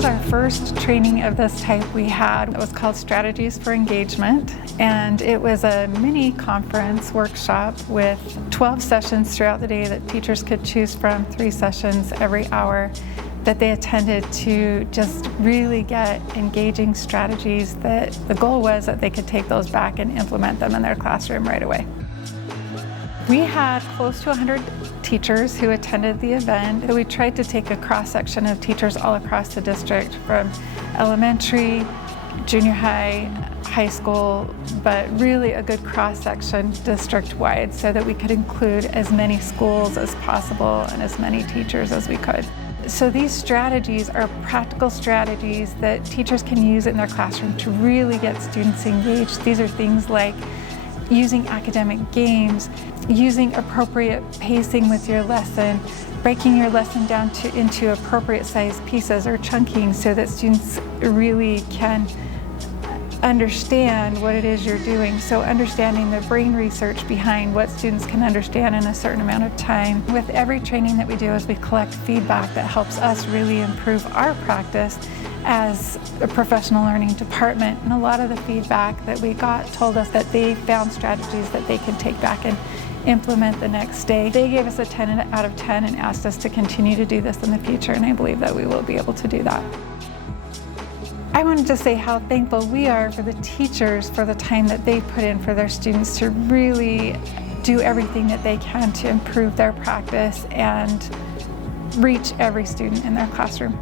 was our first training of this type we had. It was called Strategies for Engagement, and it was a mini conference workshop with 12 sessions throughout the day that teachers could choose from, 3 sessions every hour that they attended to just really get engaging strategies that the goal was that they could take those back and implement them in their classroom right away. We had close to 100 teachers who attended the event. We tried to take a cross-section of teachers all across the district, from elementary, junior high, high school, but really a good cross-section district-wide so that we could include as many schools as possible and as many teachers as we could. So these strategies are practical strategies that teachers can use in their classroom to really get students engaged. These are things like using academic games, using appropriate pacing with your lesson, breaking your lesson down into appropriate sized pieces or chunking so that students really can understand what it is you're doing. So understanding the brain research behind what students can understand in a certain amount of time. With every training that we do is we collect feedback that helps us really improve our practice as a professional learning department. And a lot of the feedback that we got told us that they found strategies that they can take back and implement the next day. They gave us a 10 out of 10 and asked us to continue to do this in the future, and I believe that we will be able to do that. I wanted to say how thankful we are for the teachers for the time that they put in for their students to really do everything that they can to improve their practice and reach every student in their classroom.